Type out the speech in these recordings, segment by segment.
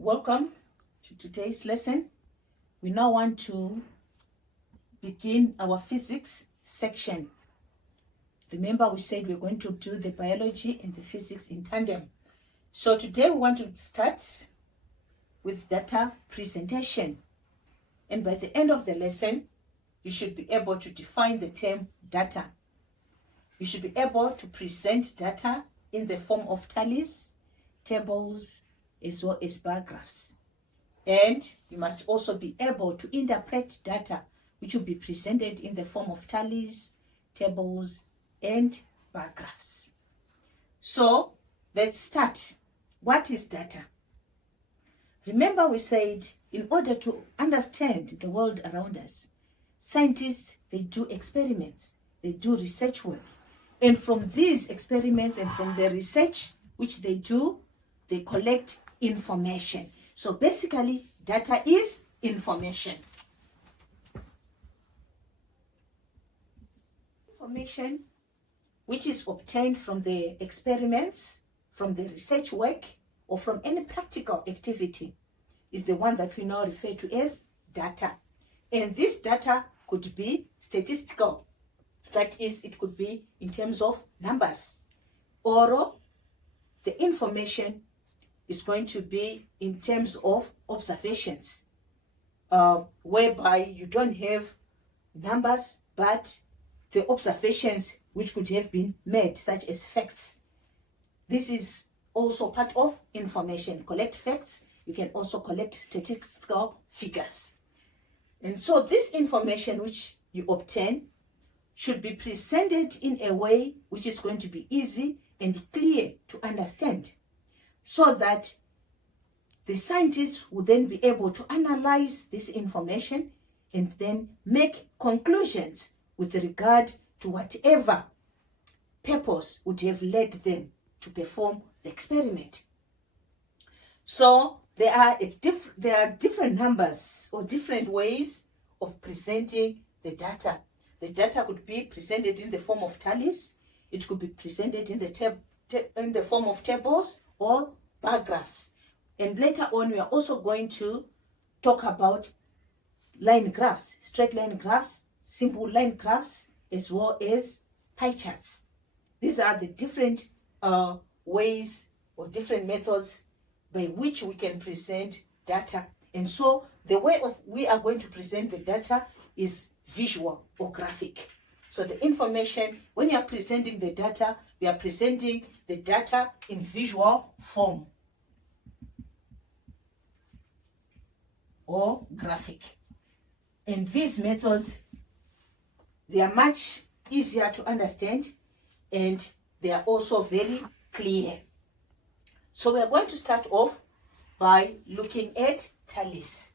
Welcome to today's lesson. We now want to begin our physics section. Remember, we said we're going to do the biology and the physics in tandem. So today we want to start with data presentation. And by the end of the lesson, you should be able to define the term data. You should be able to present data in the form of tallies, tables, as well as bar graphs. And you must also be able to interpret data which will be presented in the form of tallies, tables, and bar graphs. So let's start. What is data? Remember, we said in order to understand the world around us, scientists, they do experiments, they do research work. And from these experiments and from the research which they do, they collect information. So basically, data is information. Information which is obtained from the experiments, from the research work, or from any practical activity is the one that we now refer to as data. And this data could be statistical. That is, it could be in terms of numbers. Or the information is going to be in terms of observations, whereby you don't have numbers, but the observations which could have been made, such as facts. This is also part of information. Collect facts, you can also collect statistical figures. And so this information which you obtain should be presented in a way which is going to be easy and clear to understand, so that the scientists will then be able to analyze this information and then make conclusions with regard to whatever purpose would have led them to perform the experiment. So there are different numbers or different ways of presenting the data. The data could be presented in the form of tallies. It could be presented in the form of tables or bar graphs. And later on, we are also going to talk about line graphs, straight line graphs, simple line graphs, as well as pie charts. These are the different ways or different methods by which we can present data. And so the way we are going to present the data is visual or graphic. So the information, when you are presenting the data, we are presenting the data in visual form or graphic. And these methods, they are much easier to understand and they are also very clear. So we are going to start off by looking at tallies.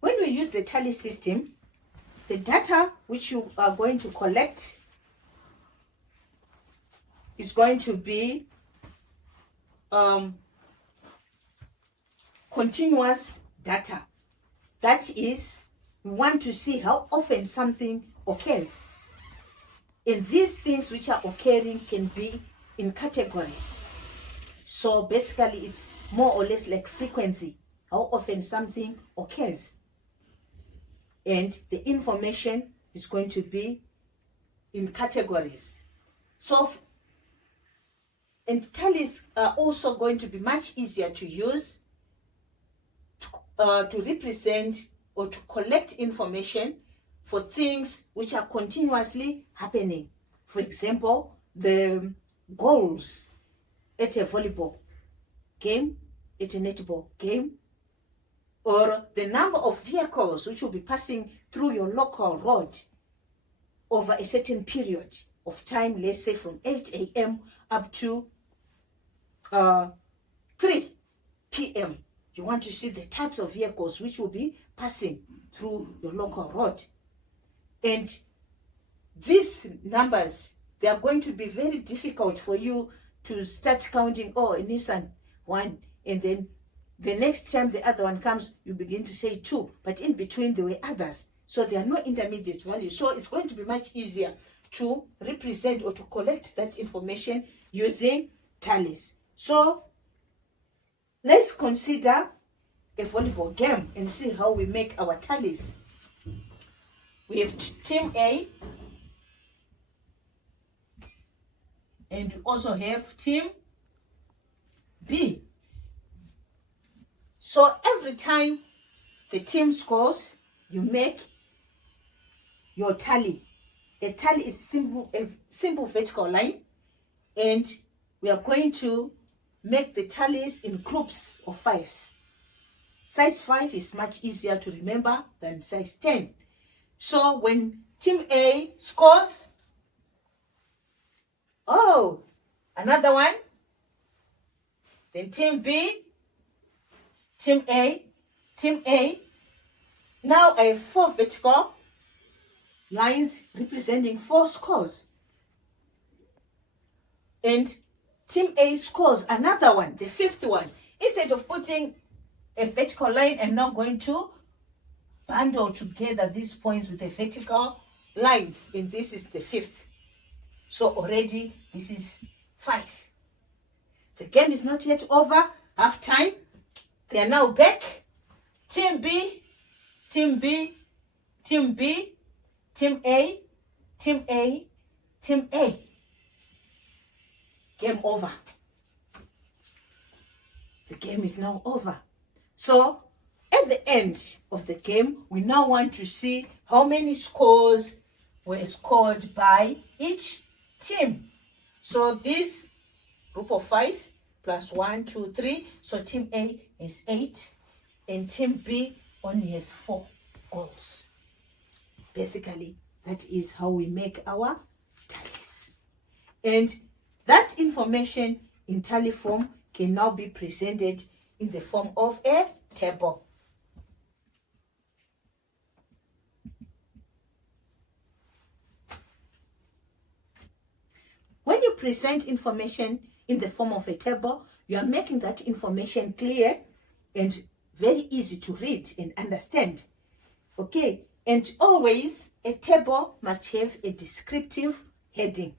When we use the tally system, the data which you are going to collect is going to be continuous data. That is, we want to see how often something occurs. And these things which are occurring can be in categories. So basically, it's more or less like frequency, how often something occurs. And the information is going to be in categories. So, and tallies are also going to be much easier to use to represent or to collect information for things which are continuously happening. For example, the goals at a volleyball game, at a netball game, or the number of vehicles which will be passing through your local road over a certain period of time, let's say from 8 a.m. up to 3 p.m. You want to see the types of vehicles which will be passing through your local road. And these numbers, they are going to be very difficult for you to start counting, oh, a Nissan 1, and then the next time the other one comes, you begin to say 2. But in between, there were others. So there are no intermediate values. So it's going to be much easier to represent or to collect that information using tallies. So let's consider a volleyball game and see how we make our tallies. We have team A and we also have team B. So every time the team scores, you make your tally. A tally is a simple vertical line, and we are going to make the tallies in groups of 5s. Size 5 is much easier to remember than size 10. So when team A scores, oh, another one, then team B, team A, team A. Now I have 4 vertical lines representing 4 scores. And team A scores another one, the 5th one. Instead of putting a vertical line, I'm now going to bundle together these points with a vertical line. And this is the 5th. So already this is 5. The game is not yet over. Half time. They are now back. Team B, team B, team B, team A, team A, team A. Game over. The game is now over. So at the end of the game, we now want to see how many scores were scored by each team. So this group of 5 plus 1, 2, 3. So team A is 8 and team B only has 4 goals. Basically, that is how we make our tallies. And that information in tally form can now be presented in the form of a table. When you present information in the form of a table, you are making that information clear and very easy to read and understand. Okay, and always a table must have a descriptive heading.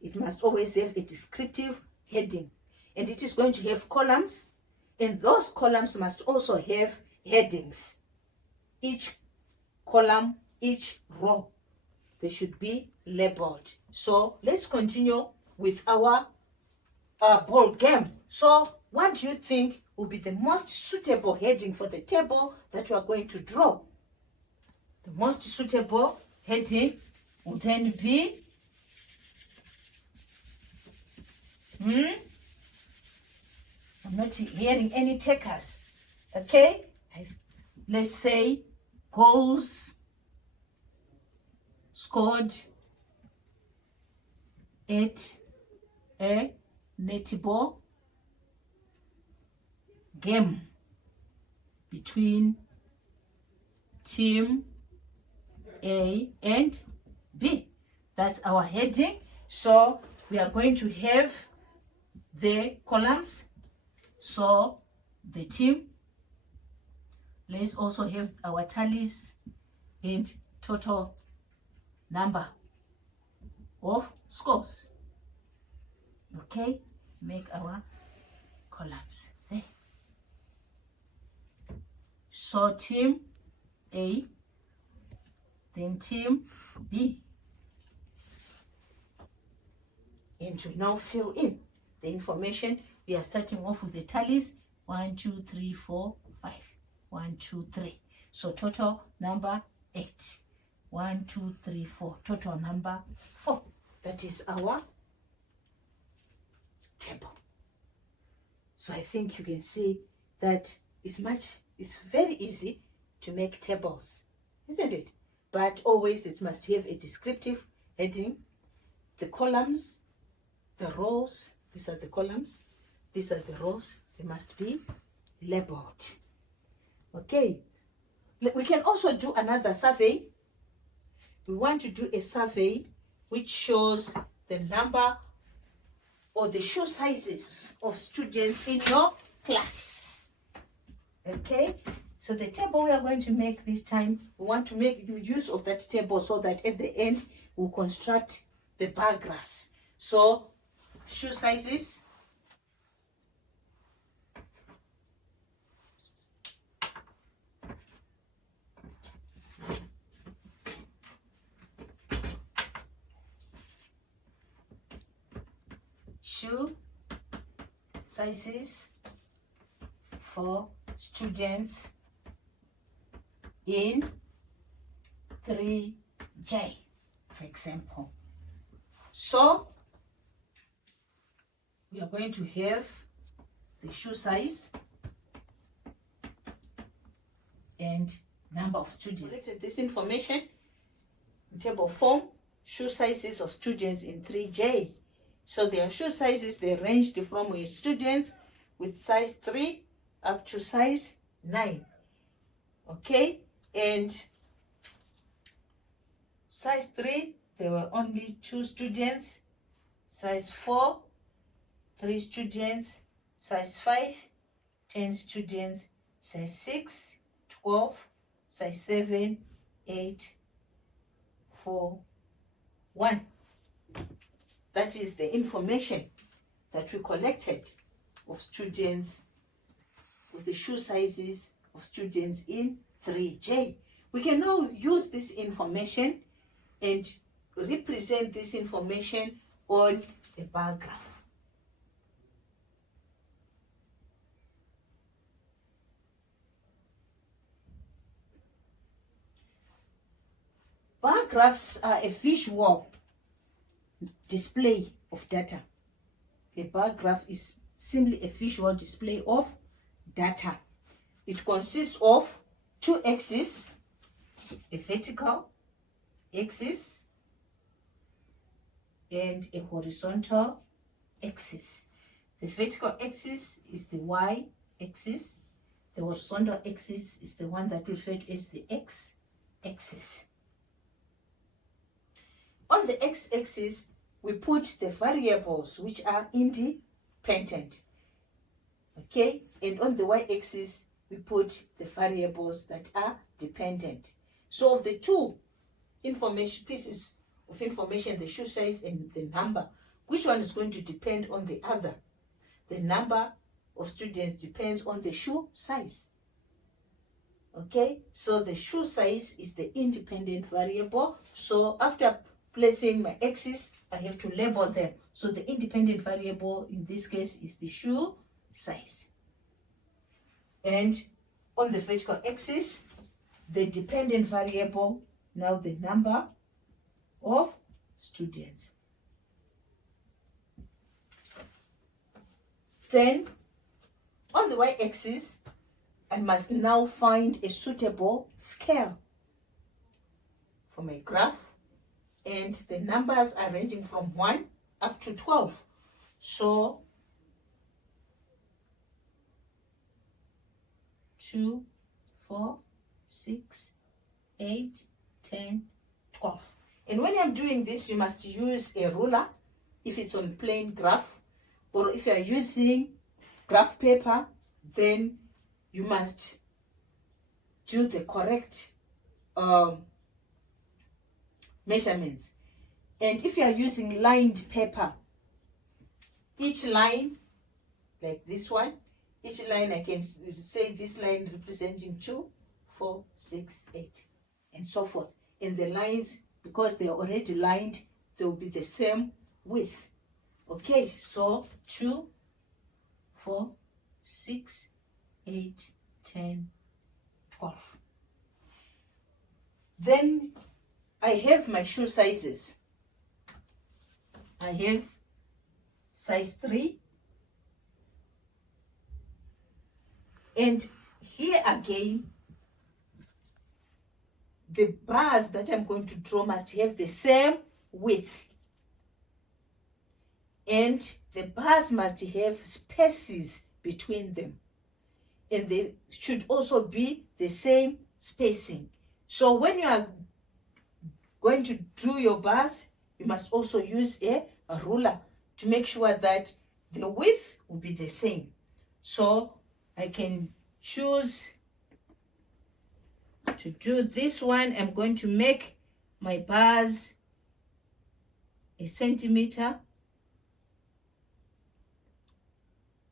It must always have a descriptive heading, and it is going to have columns, and those columns must also have headings. Each column, each row, they should be labeled. So let's continue with our ball game. So what do you think will be the most suitable heading for the table that you are going to draw? The most suitable heading will then be I'm not hearing any takers. Okay, let's say goals scored at a netball game between team A and B. That's our heading. So we are going to have the columns. So the team, let's also have our tallies and total number of scores. Okay, make our columns there. So team A, then team B. And to now fill in the information, we are starting off with the tallies. 1, 2, 3, 4, 5. 1, 2, 3. So total number 8. 1, 2, 3, 4. Total number 4. That is our table. So I think you can see that it's very easy to make tables, isn't it? But always it must have a descriptive heading. The columns, the rows, these are the columns, these are the rows, they must be labeled. Okay, we can also do another survey. We want to do a survey which shows the number or the shoe sizes of students in your class. Okay, So the table we are going to make this time, we want to make use of that table so that at the end we'll construct the bar graphs. So shoe sizes, shoe sizes for students in 3J, for example. So we are going to have the shoe size and number of students. This information in table form, shoe sizes of students in 3J. So their shoe sizes, they ranged from students with size 3 up to size 9. Okay, and size 3, there were only 2 students. Size 4, 3 students. Size 5, 10 students. Size 6, 12. Size 7, 8, 4, 1. That is the information that we collected of students, of the shoe sizes of students in 3J. We can now use this information and represent this information on a bar graph. Bar graphs are a visual display of data. A bar graph is simply a visual display of data. It consists of 2 axes, a vertical axis and a horizontal axis. The vertical axis is the Y axis. The horizontal axis is the one that we refer to as the X axis. On the X axis, we put the variables which are independent. Okay, and on the Y-axis, we put the variables that are dependent. So of the 2 pieces of information, the shoe size and the number, which one is going to depend on the other? The number of students depends on the shoe size. Okay, so the shoe size is the independent variable. So after placing my axis, I have to label them. So the independent variable in this case is the shoe size. And on the vertical axis, the dependent variable, now the number of students. Then on the y-axis, I must now find a suitable scale for my graph. And the numbers are ranging from 1 up to 12. So 2, 4, 6, 8, 10, 12. And when I'm doing this, you must use a ruler if it's on plain graph, or if you are using graph paper, then you must do the correct measurements. And if you are using lined paper, each line, like this one, each line I can say this line representing 2, 4, 6, 8, and so forth. And the lines, because they are already lined, they will be the same width. Okay, so 2, 4, 6, 8, 10, 12. Then I have my shoe sizes. I have size 3. And here again, the bars that I'm going to draw must have the same width. And the bars must have spaces between them. And they should also be the same spacing. So when you are going to draw your bars, you must also use a ruler to make sure that the width will be the same. So I can choose To do this one, I'm going to make my bars 1 centimeter,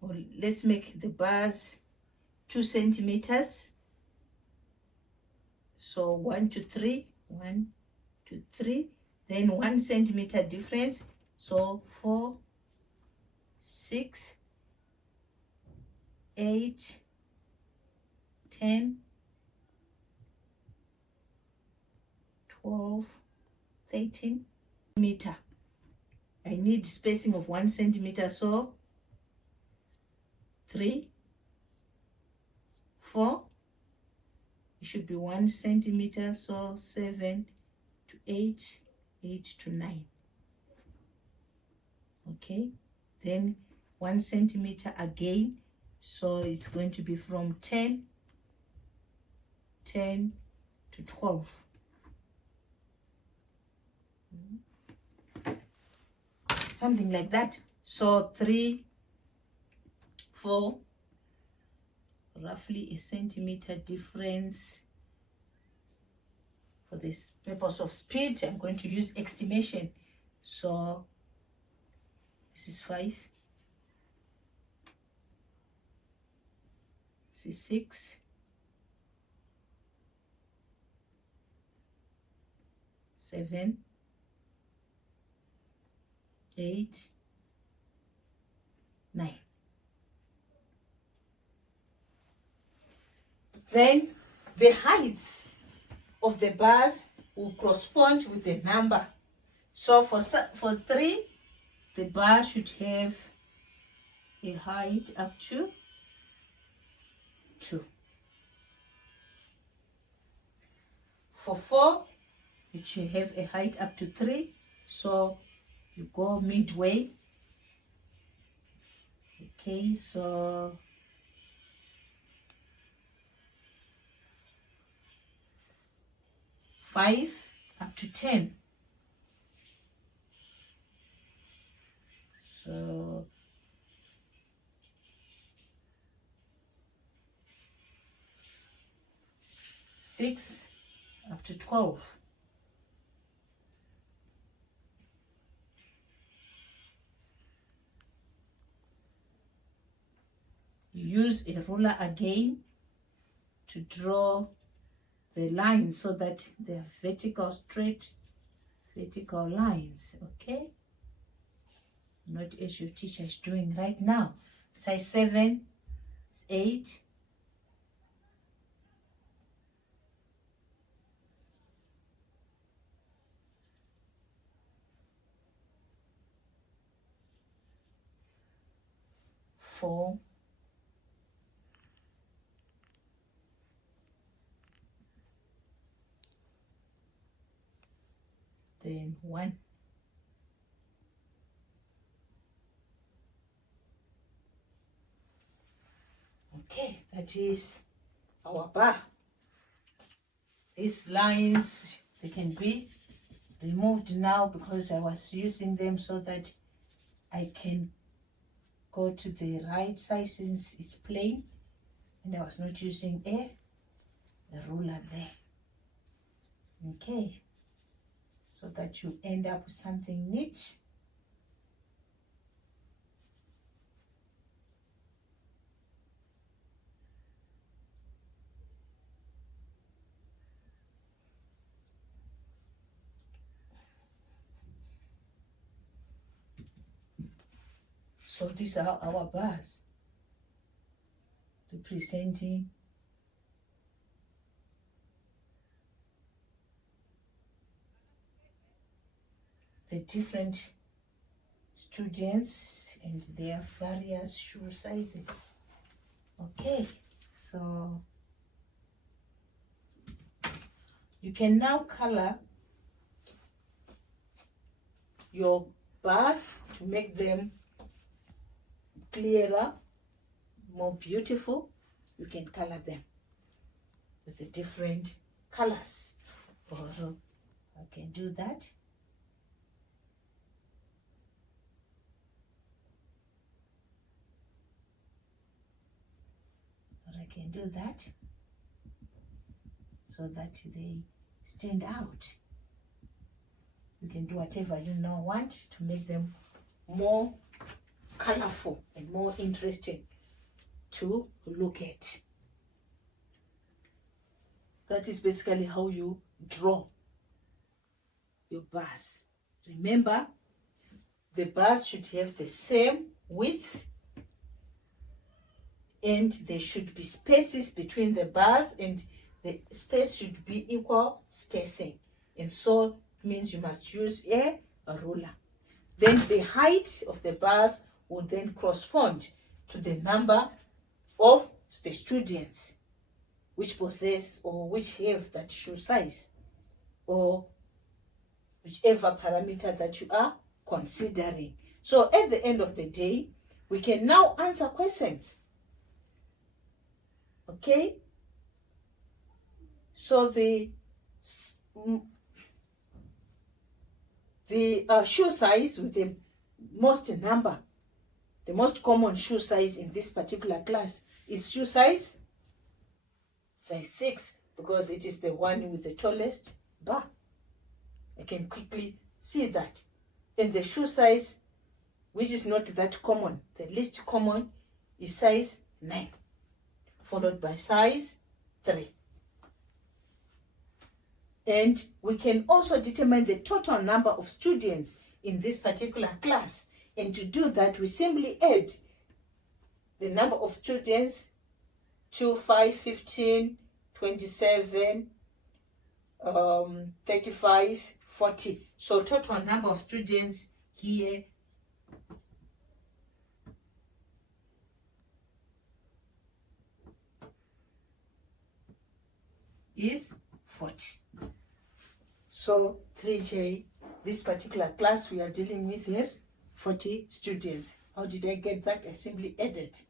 or let's make the bars 2 centimeters. So 1 to 3, 1 to 3, then 1 centimeter difference. So 4, 6, 8, 10, 12, 13 meter. I need spacing of 1 centimeter, so 3, 4, it should be 1 centimeter, so 7 to 8, 8 to 9. Okay, then 1 centimeter again, so it's going to be from 10 to 12. Something like that. So 3, 4, roughly 1 centimeter difference. For this purpose of speed, I'm going to use estimation. So this is 5, this is 6, 7, 8, 9. Then the heights of the bars will correspond with the number. So for 3, the bar should have a height up to 2. For 4, it should have a height up to 3. So you go midway. Okay, so 5 up to 10. So 6 up to 12. You use a ruler again to draw the lines so that they are vertical, straight, vertical lines. Okay, not as your teacher is doing right now. Size 7, 8, 4, then 1. Okay, that is our bar. These lines, they can be removed now because I was using them so that I can go to the right side since it's plain, and I was not using a ruler there. Okay, so that you end up with something neat. So these are our bars representing the different students and their various shoe sizes. Okay, so you can now color your bars to make them clearer, more beautiful. You can color them with the different colors. Or I can do that. Or I can do that. so that they stand out. You can do whatever you now want to make them more colorful and more interesting to look at. That is basically how you draw your bars. Remember, the bars should have the same width, and there should be spaces between the bars, and the space should be equal spacing. And so it means you must use a ruler. Then the height of the bars will then correspond to the number of the students which possess or which have that shoe size, or whichever parameter that you are considering. So at the end of the day, we can now answer questions. Okay? So the shoe size with the most number, the most common shoe size in this particular class is shoe size 6, because it is the one with the tallest bar. I can quickly see that. And the shoe size, which is not that common, the least common, is size 9, followed by size 3. And we can also determine the total number of students in this particular class. And to do that, we simply add the number of students to 5, 15, 27, 35, 40. So total number of students here is 40. So 3J, this particular class we are dealing with is 40 students. How did I get that? I simply added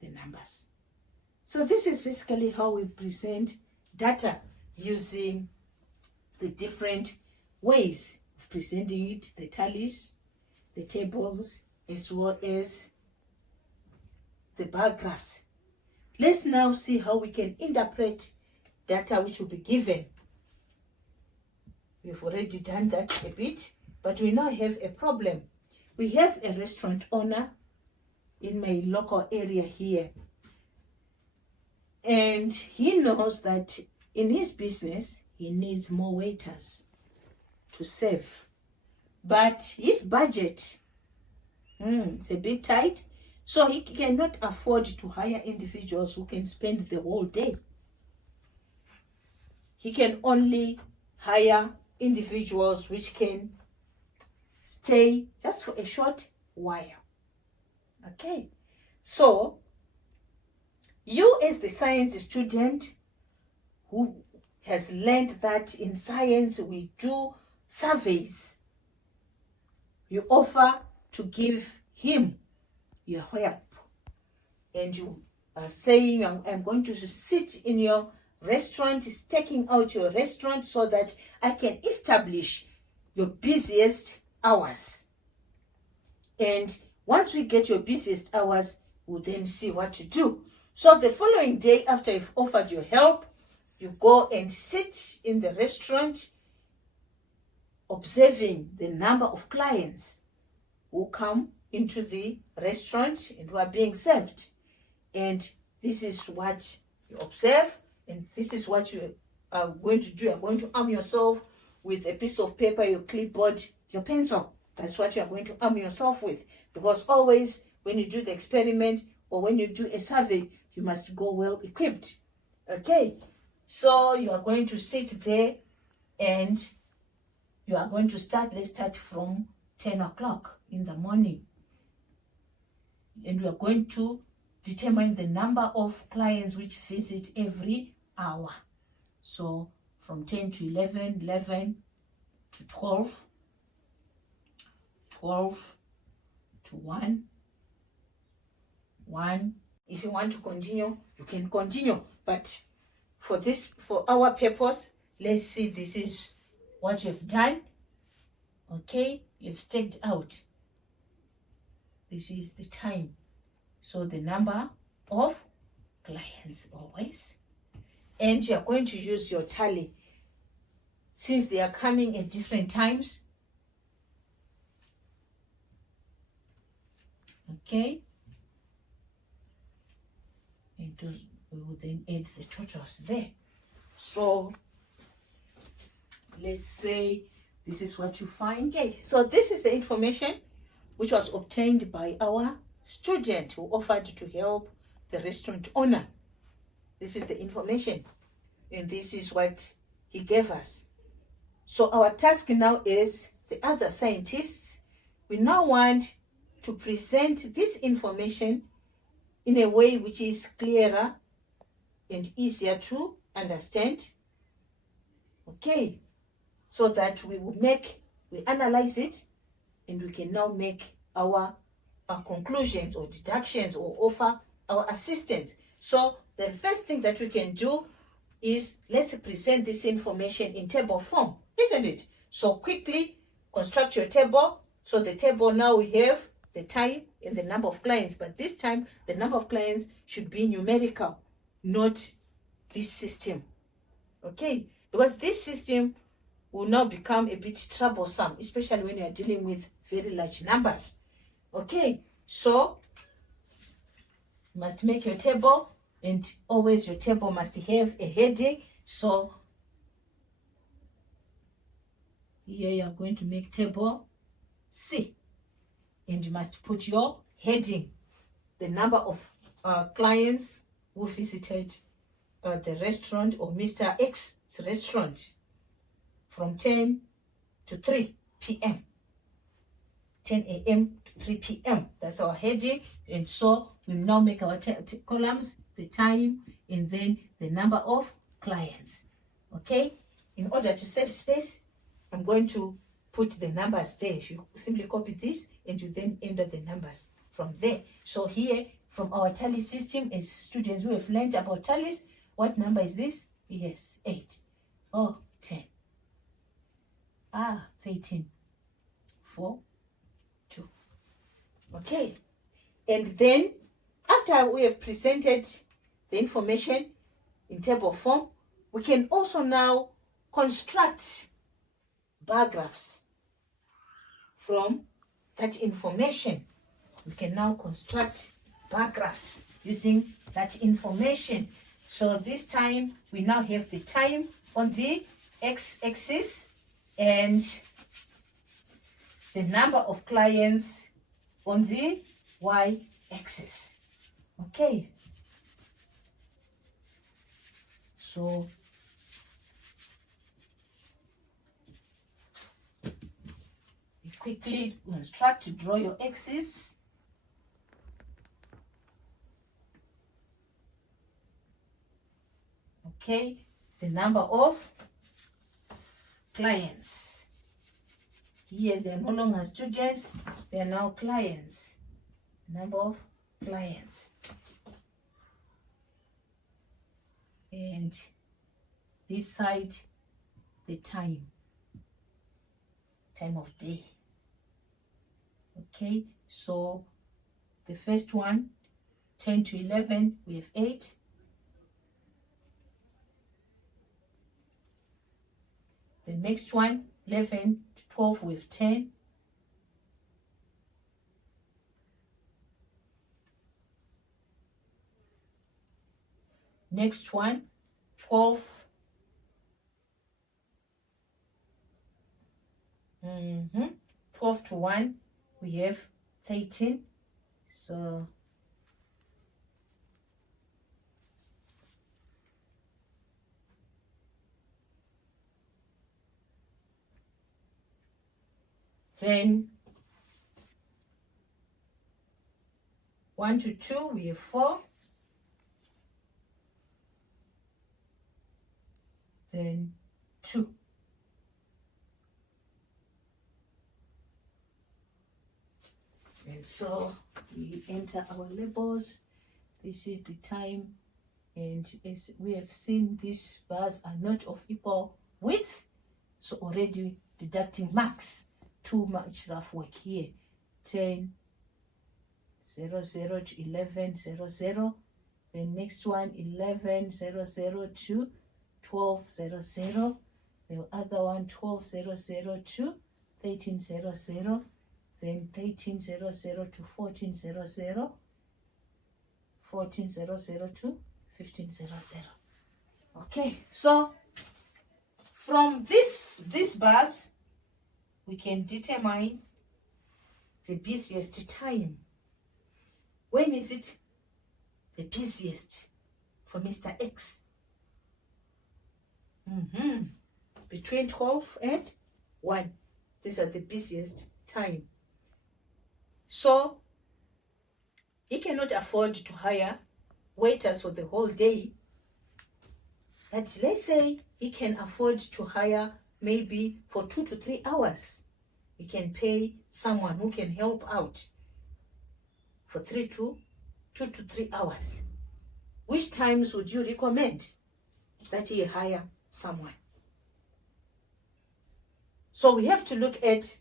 the numbers. So this is basically how we present data using the different ways of presenting it, the tallies, the tables, as well as the bar graphs. Let's now see how we can interpret data which will be given. We've already done that a bit, but we now have a problem. We have a restaurant owner in my local area here, and he knows that in his business he needs more waiters to serve, but his budget it's a bit tight, so he cannot afford to hire individuals who can spend the whole day. He can only hire individuals which can stay just for a short while. Okay, so you as the science student who has learned that in science we do surveys, you offer to give him your help, and you are saying, I'm going to sit in your restaurant, staking out your restaurant so that I can establish your busiest hours. And once we get your busiest hours, we'll then see what to do. So the following day, after you've offered your help, you go and sit in the restaurant, observing the number of clients who come into the restaurant and who are being served. And this is what you observe, and this is what you are going to do. You're going to arm yourself with a piece of paper, your clipboard, your pencil. That's what you're going to arm yourself with, because always when you do the experiment or when you do a survey, you must go well equipped. Okay, so you are going to sit there and you are going to start. Let's start from 10 o'clock in the morning, and we are going to determine the number of clients which visit every hour. So from 10 to 11, 11 to 12, 12 to 1, 1. If you want to continue, you can continue. But for our purpose, let's see, this is what you've done. Okay, you've staked out. This is the time. So the number of clients always. and you are going to use your tally. Since they are coming at different times, okay, and we will then add the totals there. So let's say this is what you find. Okay, so this is the information which was obtained by our student who offered to help the restaurant owner. This is the information, and this is what he gave us. So our task now is, the other scientists, we now want to present this information in a way which is clearer and easier to understand. Okay, so that we analyze it, and we can now make our conclusions or deductions or offer our assistance. So the first thing that we can do is, let's present this information in table form, isn't it? So quickly construct your table. So the table, now we have the time and the number of clients, but this time the number of clients should be numerical, not this system. Okay, because this system will now become a bit troublesome, especially when you are dealing with very large numbers. Okay, so you must make your table, and always your table must have a heading. So here you are going to make table C, and you must put your heading, the number of clients who visited the restaurant, or Mr. X's restaurant, from 10 to 3 p.m. 10 a.m. to 3 p.m. That's our heading. And so we now make our columns, the time, and then the number of clients. Okay, in order to save space, I'm going to put the numbers there. You simply copy this and you then enter the numbers from there. So here, from our tally system, as students who have learned about tallies, what number is this? Yes, 8 or 10. 13, 4, 2. Okay, and then after we have presented the information in table form, we can also now construct bar graphs from that information. We can now construct bar graphs using that information. So this time we now have the time on the x-axis and the number of clients on the y-axis. Okay, so you quickly instruct to draw your axis. Okay, the number of clients. Here they are no longer students, they are now clients. Number of clients. And this side, the time of day. Okay, so the first one, 10 to 11, we have 8. The next one, 11 to 12, we have 10. Next one, 12. 12 to 1, we have 13. So then 1 to 2, we have 4. Then 2. And so we enter our labels. This is the time, and as we have seen, these bars are not of equal width, so already deducting marks. Too much rough work here. 10, 0, 0 to 11, 0, 0, The next one 11,000 to 12,000. The other one 12,000 to 13,000. Then 13,000 to 14,000. 14,000 to 15,000. Okay, so from this bars, we can determine the busiest time. When is it the busiest for Mr. X? Between 12 and 1. These are the busiest time. So he cannot afford to hire waiters for the whole day. But let's say he can afford to hire maybe for 2 to 3 hours. He can pay someone who can help out for 2 to 3 hours. Which times would you recommend that he hire someone? So we have to look at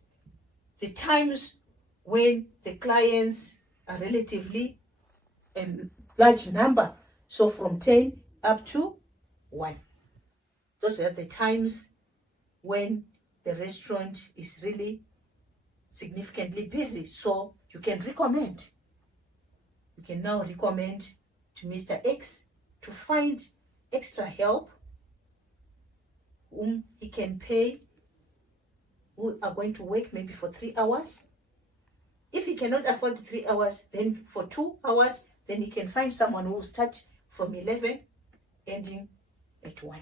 the times when the clients are relatively a large number. So from 10 up to 1. Those are the times when the restaurant is really significantly busy. So you can recommend. You can now recommend to Mr. X to find extra help whom he can pay, who are going to work maybe for 3 hours. If he cannot afford 3 hours, then for 2 hours, then he can find someone who will start from 11 ending at 1.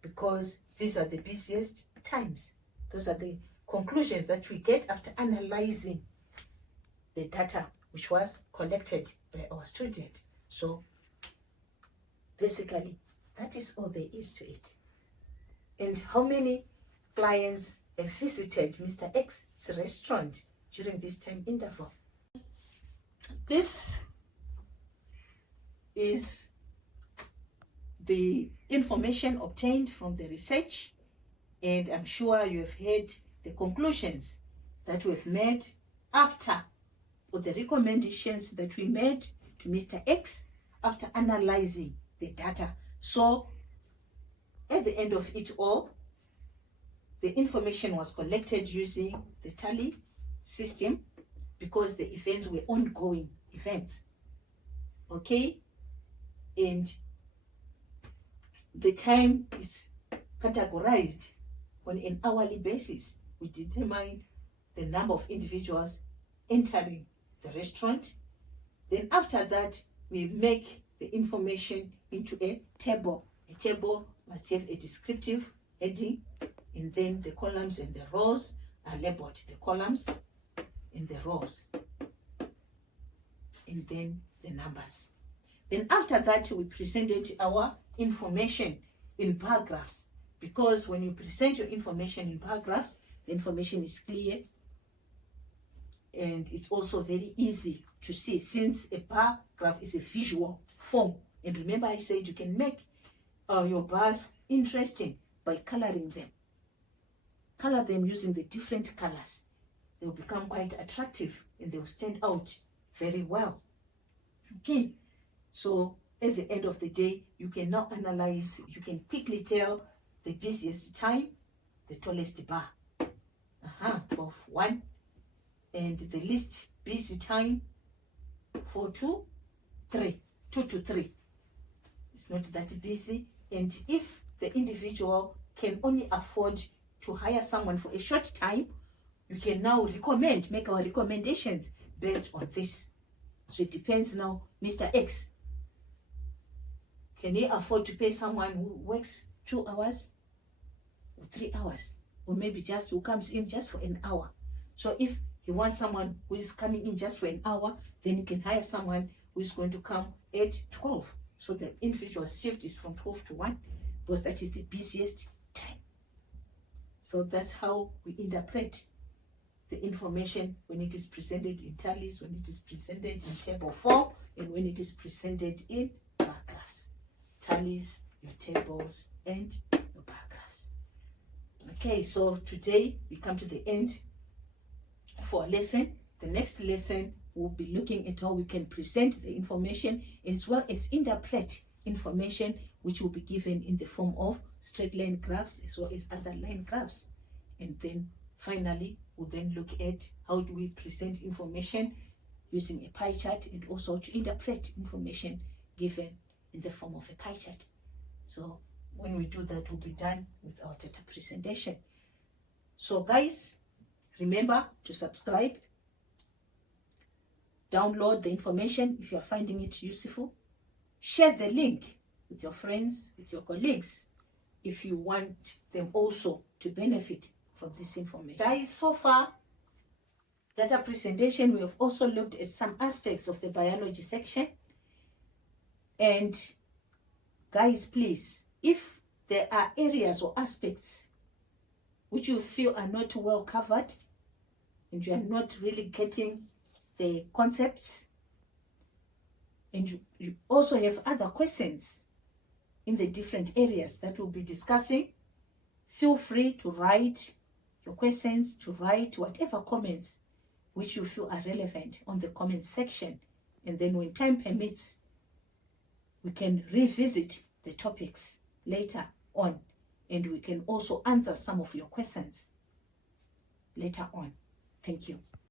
Because these are the busiest times. Those are the conclusions that we get after analyzing the data which was collected by our student. So basically, that is all there is to it. And how many clients have visited Mr. X's restaurant during this time interval? This is the information obtained from the research, and I'm sure you have heard the conclusions that we've made after, or the recommendations that we made to Mr. X after analyzing the data. So at the end of it all, the information was collected using the tally system because the events were ongoing events. Okay? And the time is categorized on an hourly basis. We determine the number of individuals entering the restaurant. Then after that, we make the information into a table. A table must have a descriptive heading, and then the columns and the rows are labeled. The columns and the rows, and then the numbers. Then after that, we presented our information in bar graphs, because when you present your information in bar graphs, the information is clear and it's also very easy to see, since a bar graph is a visual form. And remember, I said you can make your bars interesting by coloring them. Color them using the different colors. They will become quite attractive and they will stand out very well. Okay, so at the end of the day, you can now analyze, you can quickly tell the busiest time, the tallest bar, of 1, and the least busy time, 4 to 3, 2 to 3. It's not that busy. And if the individual can only afford to hire someone for a short time, you can now make our recommendations based on this. So it depends now, Mr. X, can he afford to pay someone who works 2 hours or 3 hours, or maybe just who comes in just for an hour? So if he wants someone who is coming in just for an hour, then you can hire someone who is going to come at 12. So the individual shift is from 12 to 1, because that is the busiest time. So that's how we interpret the information when it is presented in tallies, when it is presented in table form, and when it is presented in bar graphs. Tallies, your tables, and your bar graphs. Okay, so today we come to the end for a lesson. The next lesson we'll be looking at how we can present the information as well as interpret information which will be given in the form of straight line graphs as well as other line graphs. And then finally, we'll then look at how do we present information using a pie chart, and also to interpret information given in the form of a pie chart. So when we do that, we'll be done with our data presentation. So guys, remember to subscribe, download the information if you're finding it useful, share the link with your friends, with your colleagues, if you want them also to benefit from this information. Guys, so far, data presentation, we have also looked at some aspects of the biology section. And guys, please, if there are areas or aspects which you feel are not well covered and you are not really getting the concepts, and you also have other questions in the different areas that we'll be discussing, feel free to write your questions, to write whatever comments which you feel are relevant on the comment section. And then when time permits, we can revisit the topics later on, and we can also answer some of your questions later on. Thank you.